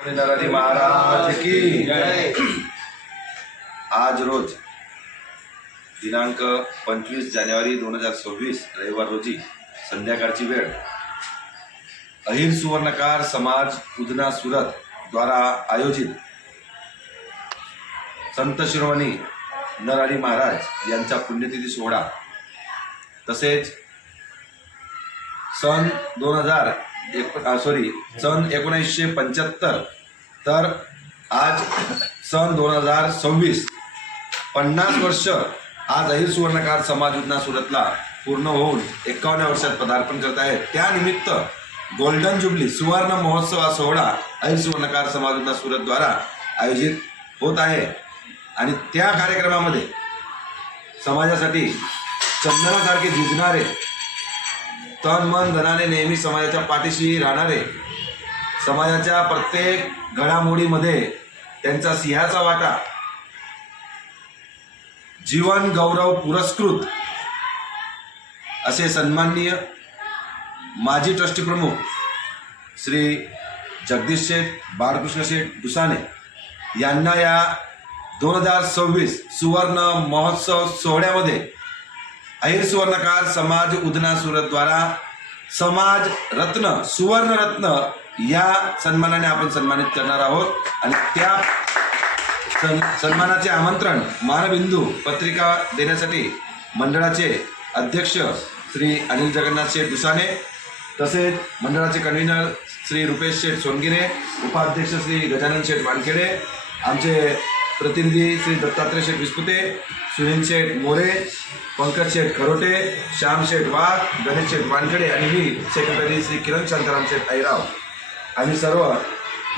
महाराज की आज रोज दिनांक पंचवीस जानेवारी दोन हजार सव्वीस रविवार रोजी संध्याकाळची वेळ अहिर सुवर्णकार समाज उदना सुरत द्वारा आयोजित संत शिरोमणी नरहरी महाराज यांचा पुण्यतिथी सोहळा तसेच सन दोन हजार एक सॉरी सन एकोणीसशे पंच्याहत्तर. तर आज सन दोन हजार सव्वीस. पन्नास वर्ष आज अहिर सुवर्णकार समाज योजना सुरतला पूर्ण होऊन एकावन्न वर्षात पदार्पण करत आहे त्यानिमित्त गोल्डन जुबली सुवर्ण महोत्सव हा सोहळा अहिर सुवर्णकार समाज योजना सुरतद्वारा आयोजित होत आहे. आणि त्या कार्यक्रमामध्ये समाजासाठी चंदनासारखे झिजणारे तन मन धनाने नेहमी समाजाच्या पाठीशी राहणारे. समाजाच्या प्रत्येक घडामोडीमध्ये त्यांचा सिंहाचा वाटा. जीवन गौरव पुरस्कृत असे सन्माननीय माजी ट्रस्टी प्रमुख श्री जगदीश शेठ बाळकृष्ण शेठ दुसाने यांना या दोन हजार सव्वीस सुवर्ण महोत्सव सोहळ्यामध्ये अहिर सुवर्णकार समाज उदना सुरतद्वारा समाज रत्न सुवर्ण रत्न या सन्मानाने आपण सन्मानित करणार आहोत. आणि त्या सन सन्मानाचे आमंत्रण मानबिंदू पत्रिका देण्यासाठी मंडळाचे अध्यक्ष श्री अनिल जगन्नाथ शेठ दुसाने तसेच मंडळाचे कन्व्हिनर श्री रुपेश शेठ सोनगिरे उपाध्यक्ष श्री गजानन शेठ वानखेडे आमचे प्रतिनिधी श्री दत्तात्रय शेठ विस्पुते सुनील शेठ मोरे पंकज शेठ खरोटे श्याम शेठ वाघ गणेश शेठ वानखेडे आणि मी सेक्रेटरी श्री किरण शांताराम शेठ ऐराव आम्ही सर्व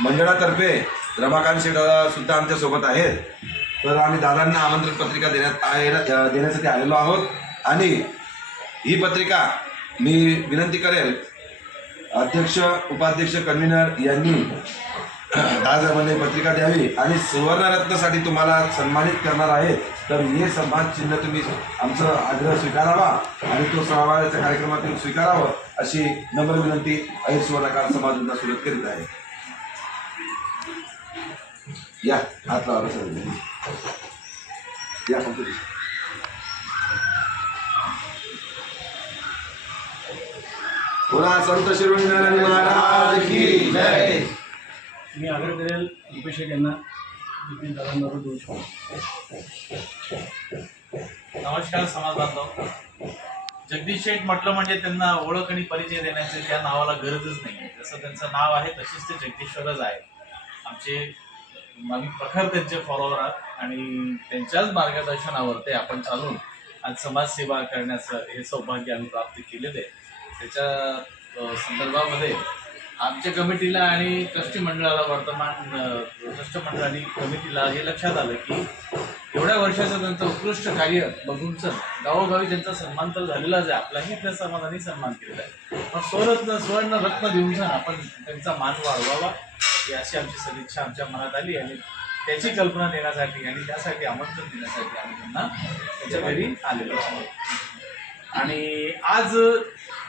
मंडळातर्फे रमाकांत शेठ सुद्धा आमच्यासोबत आहेत. तर आम्ही दादांना आमंत्रण पत्रिका देण्यात आहे- देण्यासाठी आलेलो आहोत. आणि ही पत्रिका मी विनंती करेल अध्यक्ष उपाध्यक्ष कन्व्हिनर यांनी दहा पत्रिका द्यावी आणि सुवर्णरत्नसाठी तुम्हाला सन्मानित करणार आहेत. तर हे सन्मान चिन्ह तुम्ही आमचं आग्रह स्वीकारावा आणि तो सहभागाच्या कार्यक्रमातून स्वीकारावं अशी नम्र विनंती अहिर सुवर्णकार समाज सुरत करीत आहे. या हात लावा सर या फक्त पुन्हा संत शिरोमणी महाराज की जय. मी आग्रह करेल रुपेश शेठ यांना नितीन दादांबरोबर दोन शब्द. नमस्कार समाज बांधव. जगदीश शेठ म्हटलं म्हणजे त्यांना ओळख आणि परिचय देण्याची त्या नावाला गरजच नाही. जसं त्यांचं नाव आहे तशीच ते जगदीश्वरच आहे आमचे आम्ही प्रखर त्यांचे फॉलोअर आहात आणि त्यांच्याच मार्गदर्शनावर ते आपण चालून आज समाजसेवा करण्याचं हे सौभाग्य आम्ही प्राप्त केलेलं आहे. त्याच्या संदर्भामध्ये आमच्या कमिटीला आणि ट्रस्टी मंडळाला वर्तमान अ, आणि कमिटीला हे लक्षात आलं की एवढ्या वर्षाचं त्यांचं उत्कृष्ट कार्य बघूनच गावोगावी त्यांचा सन्मान तर झालेलाच आहे आपलाही त्या समाजाने सन्मान केलेला आहे. पण स्वरत्न सुवर्ण रत्न देऊन आपण त्यांचा मान वाढवावा ही अशी आमची सदिच्छा आमच्या मनात आली आणि त्याची कल्पना देण्यासाठी आणि त्यासाठी आमंत्रण देण्यासाठी आम्ही त्यांना त्याच्या घरी आलेलो आहोत. आणि आज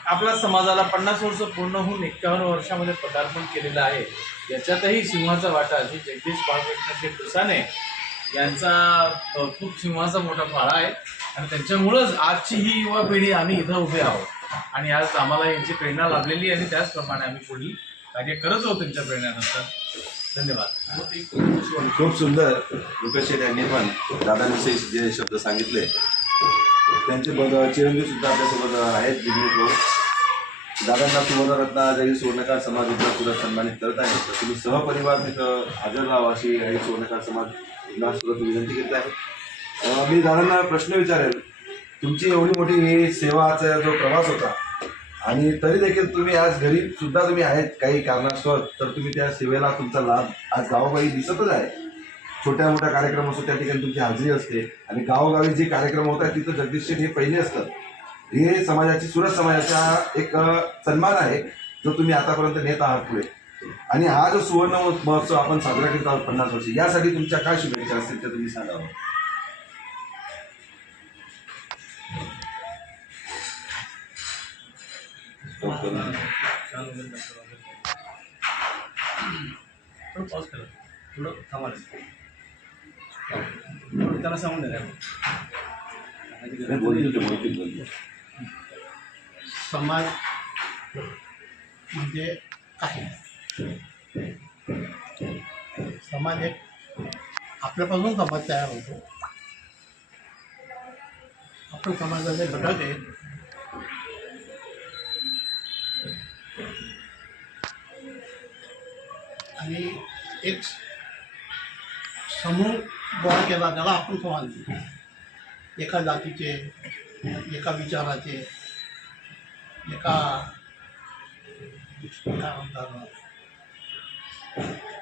आपल्या समाजाला पन्नास वर्ष पूर्ण होऊन एक्कावन्न वर्षामध्ये पदार्पण केलेलं आहे. याच्यातही सिंहाचा वाटा. श्री जगदीश बाळकृष्ण दुसाने यांचा खूप सिंहाचा मोठा फाळा आहे. आणि त्यांच्यामुळंच आजची ही युवा पिढी आम्ही इथं उभे आहोत. आणि आज आम्हाला यांची प्रेरणा लाभलेली आहे आणि त्याचप्रमाणे आम्ही पुढील कार्य करत आहोत त्यांच्या प्रेरणेनंतर. धन्यवाद. खूप सुंदर लोकशेठ यांनी पण दादांविषयी जे शब्द सांगितले. त्यांचे बद चिरंजीव सुद्धा आपल्यासोबत आहेत दिग्नेश भाऊ. दादांना सुवर्णरत्न जरी सुवर्णकार समाज उद्या सन्मानित करत आहे तर तुम्ही सहपरिवार तिथं हजर राहा अशी आई सुवर्णकार समाज सुद्धा विनंती करत आहे. मी दादांना प्रश्न विचारेल. तुमची एवढी मोठी ही सेवाचा जो प्रवास होता आणि तरी देखील तुम्ही आज घरी सुद्धा तुम्ही आहेत काही कारणास्तव तर तुम्ही त्या सेवेला तुमचा लाभ आज गावोगावी दिसतच आहे. छोट्या मोठ्या कार्यक्रम असतो त्या ठिकाणी तुमची हाजरी असते. आणि गावोगावी जे कार्यक्रम होत आहेत तिथं जगदीश शेठ हे पहिले असतात. हे समाजाची सुरत समाजाचा एक सन्मान आहे जो तुम्ही आतापर्यंत नेत आहात पुढे. आणि हा जो सुवर्ण महोत्सव आपण साजरा करीत आहोत पन्नास वर्षी यासाठी तुमच्या काय शुभेच्छा असतील त्या तुम्ही सांगावं थोडं पॉज त्याला सांगून द्या. समाज म्हणजे काय? समाज एक आपल्यापासून समाज तयार होतो. आपण समाजाचे घटक आहे आणि एक समूह गोळा केला त्याला आपण समाज म्हणतो. एका जातीचे एका विचाराचे एका म्हणतात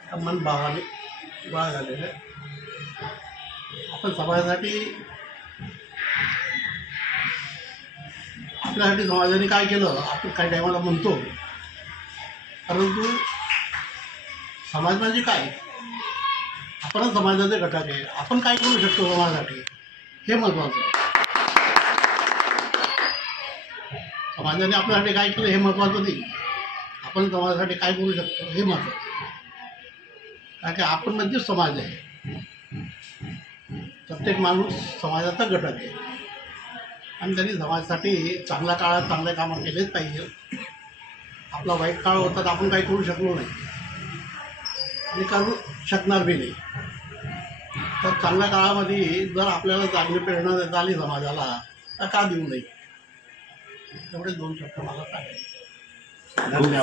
एका मनभावाने गोळा झालेले आपण समाजासाठी आपल्यासाठी समाजाने काय केलं? आपण काही टायमाला म्हणतो. परंतु समाज म्हणजे काय? आपणच समाजाचे घटक आहे आपण काय करू शकतो समाजासाठी? हे महत्त्वाचं आहे. समाजाने आपल्यासाठी काय केलं हे महत्त्वाचं नाही. आपण समाजासाठी काय करू शकतो हे महत्त्वाचं कारण की आपण म्हणजे समाज आहे. प्रत्येक माणूस समाजाचा घटक आहे. आणि त्यांनी समाजासाठी चांगल्या काळात चांगले कामं केलेच पाहिजे. आपला वाईट काळ होता तर आपण काही करू शकलो नाही. आणि करू शकणार बी नाही. तर चांगल्या काळामध्ये जर आपल्याला चांगली प्रेरणा देता आली समाजाला तर का देऊ नये? एवढे दोन शब्द मला सांगायचे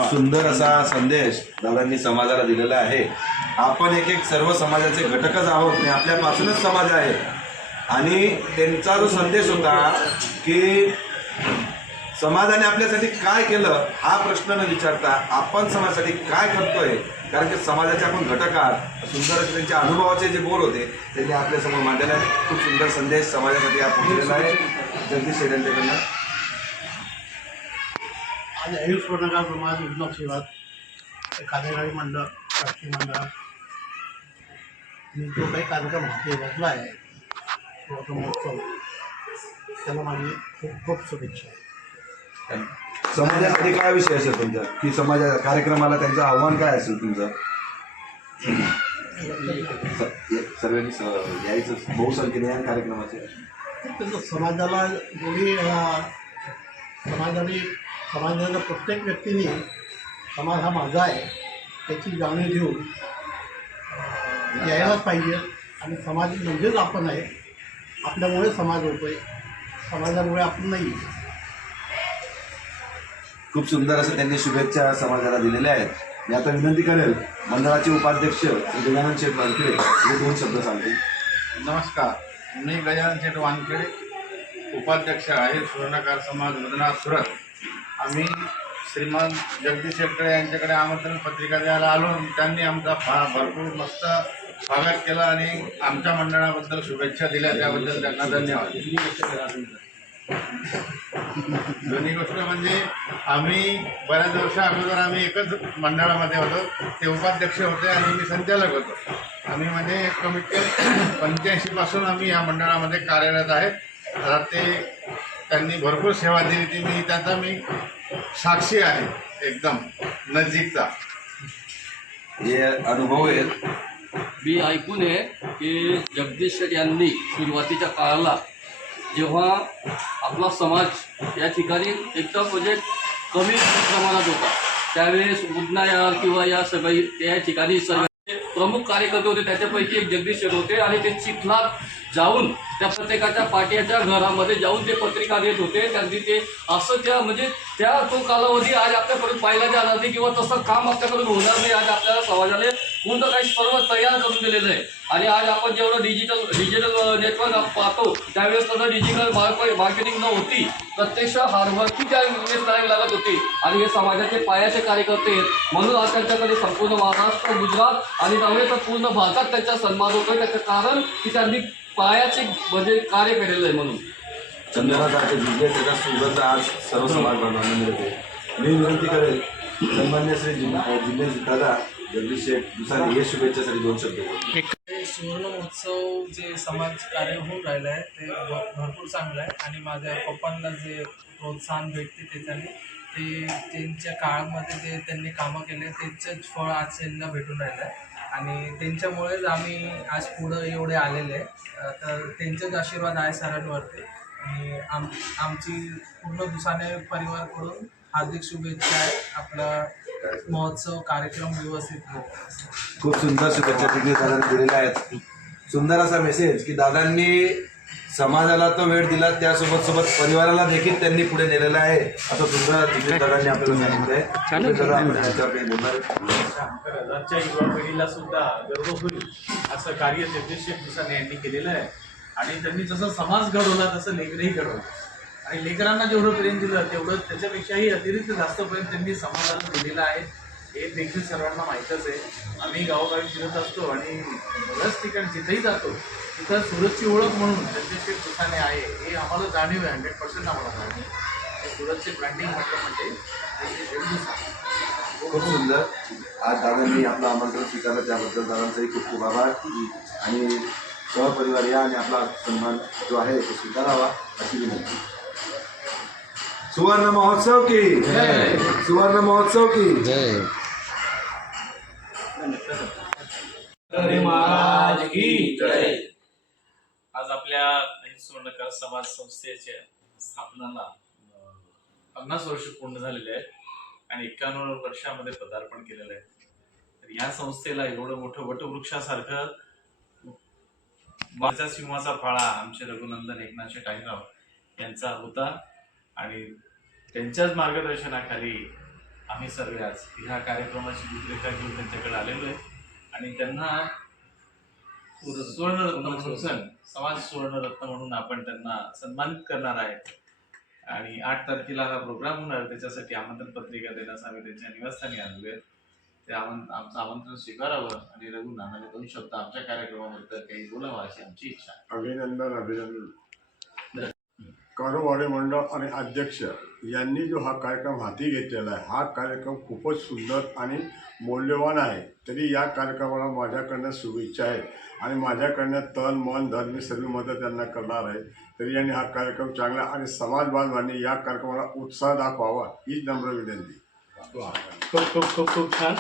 सुंदर असा संदेश दादांनी समाजाला दिलेला आहे. आपण एक एक सर्व समाजाचे घटकच आहोत आणि आपल्यापासूनच समाज आहे. आणि त्यांचा जो संदेश होता की समाजाने आपल्यासाठी काय केलं हा प्रश्न न विचारता आपण समाजासाठी काय करतोय? कारण की समाजाचे आपण घटक आहात सुंदर असे त्यांच्या अनुभवाचे जे बोल होते त्यांनी आपल्यासमोर मांडलेले आहेत खूप सुंदर संदेश समाजासाठी हा पोहोचलेला आहे. जगदीश शेठ यांच्याकडनं आज आयुष स्वर्णकार समाज उद्योग सेवा कार्यकारी मंडळ राष्ट्रीय मंडळ मी जो काही कार्यक्रम हाती घातला आहे तो महोत्सव. त्याला माझी खूप खूप शुभेच्छा. समाजासाठी काय विषय असेल तुमचा? की समाजा कार्यक्रमाला त्यांचं आव्हान काय असेल तुमचं? सर्वांनी यायचं बहुसंख्येने या कार्यक्रमाचे. तसं समाजाला अं, समाजाने समाजाच्या प्रत्येक व्यक्तीने समाज हा माझा आहे त्याची जाणीव घेऊन यायलाच पाहिजे. आणि समाज म्हणजेच आपण आहे. आपल्यामुळे समाज होतोय. समाजामुळे आपण नाही आहे. खूप सुंदर असं त्यांनी शुभेच्छा समाजाला दिलेल्या आहेत. मी आता विनंती करेल मंडळाचे उपाध्यक्ष श्री गजानन शेठ वानखेडे हे दोन शब्द सांगतील. नमस्कार. मी गजानन शेठ वानखेडे उपाध्यक्ष आहे सुवर्णकार समाज मधनाथ सुरत. आम्ही श्रीमान जगदीश शेटकडे यांच्याकडे आमंत्रण पत्रिका द्यायला आलो. त्यांनी आमचा फा भरपूर मस्त स्वागत केलं आणि आमच्या मंडळाबद्दल शुभेच्छा दिल्या. त्याबद्दल त्यांना धन्यवाद. दोन्ही गोष्ट म्हणजे आम्ही बऱ्याच वर्षा अगोदर आम्ही एकच मंडळामध्ये होतो. ते उपाध्यक्ष होते आणि मी संचालक होतो. आम्ही म्हणजे कमीत कमी पंच्याऐंशीपासून आम्ही या मंडळामध्ये कार्यरत आहे. आता ते त्यांनी भरपूर सेवा दिली ती. मी त्याचा मी साक्षी आहे एकदम नजीकचा. हे अनुभव आहेत मी ऐकून आहे की जगदीश यांनी सुरुवातीच्या काळाला जेव्हा आपला समाज या ठिकाणी एकदम म्हणजे कमी प्रमाणात होता त्यावेळेस उदनायार किंवा या सगळी त्या ठिकाणी सगळे प्रमुख कार्यकर्ते होते त्याच्यापैकी एक जगदीश शेठ होते आणि ते चिखलात जाऊन त्या प्रत्येकाच्या पाट्याच्या घरामध्ये जाऊन ते पत्रिका देत होते. त्यांनी ते असं त्या म्हणजे त्या तो कालावधी आज आपल्याकडून पाहिला जाणार नाही किंवा तसं काम आपल्याकडून होणार नाही आज आपल्याला समाजाने पूर्ण काही सर्व तयार करून दिलेलं आहे. आणि आज आपण जेवढं डिजिटल डिजिटल नेटवर्क पाहतो त्यावेळेस तसं डिजिटल मार्केटिंग न होती प्रत्यक्ष हार्डवर्क त्या इन्व्हेस्ट करावी लागत होती. आणि हे समाजाचे पायाचे कार्यकर्ते आहेत. म्हणून आज त्यांच्याकडे संपूर्ण महाराष्ट्र गुजरात आणि त्यामुळे तर पूर्ण भारतात त्यांचा सन्मान होतो त्याचं कारण की त्यांनी पायाचे म्हणजे कार्य केलेलं आहे म्हणून. चंदनासारखे जिल्हे त्याचा सुगंध. आज सर्व समाज बांधवांना मिळते. मी विनंती करेल सन्मान्य श्री जिल्हा दादा जगदीश शेठ दुसरे शुभेच्छासाठी दोन शब्द बोलतील. ते सुवर्ण महोत्सव जे समाज कार्य होऊन राहिलं आहे ते भ- भरपूर चांगलं आहे. आणि माझ्या पप्पांना जे प्रोत्साहन भेटते त्याच्याने ते त्यांच्या काळामध्ये जे त्यांनी कामं केले त्याचंच फळ आज त्यांना भेटून राहिलं आहे. आणि त्यांच्यामुळेच आम्ही आज पुढं एवढे आलेले आहे. अ, तर त्यांचेच आशीर्वाद आहे सरांवरती. आणि आम आमची पूर्ण दुसाने परिवारकडून हार्दिक शुभेच्छा आहे आपला महोत्सव कार्यक्रम व्यवस्थित खूप सुंदर शुभेच्छा जगदीश दादांनी दिलेल्या आहेत. सुंदर असा मेसेज की दादांनी समाजाला तो वेळ दिला त्यासोबत सोबत परिवाराला देखील त्यांनी पुढे नेलेला आहे. असं सुंदर दादांनी आपल्याला सांगितलंय दादा, आपण त्याच्यावर काही बोलणार आहे? आजच्या युवा पिढीला सुद्धा गर्व होईल असं कार्य जगदीश दुसाने यांनी केलेलं आहे. आणि त्यांनी जसं समाज घडवला तसं लेकरही घडवलं. आणि लेकरांना जेवढं प्रेम दिलं तेवढं त्याच्यापेक्षाही अतिरिक्त जास्त प्रेम त्यांनी समाजाला दिलेलं आहे. हे देखील सर्वांना माहीतच आहे. आम्ही गावोगावी फिरत असतो आणि बऱ्याच ठिकाणी जिथेही जातो तिथं सुरतची ओळख म्हणून त्यांच्याशी शेठ आहे हे आम्हाला जाणीव आहे हंड्रेड पर्सेंट आम्हाला जाणीव आहे. सुरतचे ब्रँडिंग म्हटलं म्हणजे खूप सुंदर. आज दादांनी आपलं आमंत्रण स्वीकारलं त्याबद्दल दादांचाही खूप खूप आभार. आणि सहपरिवार या आणि आपला सन्मान जो आहे तो स्वीकारावा अशी विनंती. सुवर्ण महोत्सव की? सुवर्ण महोत्सव की? महाराज की जय। आज आपल्या स्वर्णकार समाज संस्थेच्या स्थापनाला पन्नास वर्ष पूर्ण झालेले आहेत आणि एकावन्न वर्षामध्ये पदार्पण केलेलं आहे. तर या संस्थेला एवढं मोठं वटवृक्षासारखं माझा सिंहाचा फाळा आमचे रघुनंदन एकनाथचे टाईराव यांचा होता. आणि त्यांच्याच मार्गदर्शनाखाली आम्ही सर्व आज ह्या कार्यक्रमाची रूपरेखा घेऊन त्यांच्याकडे आलेलो आहे. आणि त्यांना सुवर्णरत्न समाज सुवर्णरत्न म्हणून आपण त्यांना सन्मानित करणार आहे. आणि आठ तारखेला हा प्रोग्राम होणार त्याच्यासाठी आमंत्रण पत्रिका देण्यास आम्ही त्यांच्या निवासस्थानी आणलो आहे. ते आमंत्र आमचं आमंत्रण स्वीकारावं आणि रघु नानाने दोन शब्द आमच्या कार्यक्रमाबद्दल काही बोलावं अशी आमची इच्छा अभिनंदन अभिनंदन. कारोबारी मंडळ आणि अध्यक्ष यांनी जो हा कार्यक्रम हाती घेतलेला आहे हा कार्यक्रम खूपच सुंदर आणि मौल्यवान आहे. तरी या कार्यक्रमाला माझ्याकडनं शुभेच्छा आहेत. आणि माझ्याकडनं तन मन धन मी सर्व मदत त्यांना करणार आहे. तरी यांनी हा कार्यक्रम चांगला आणि समाज बांधवांनी या कार्यक्रमाला उत्साह दाखवावा हीच नम्र विनंती. खूप खूप खूप खूप छान.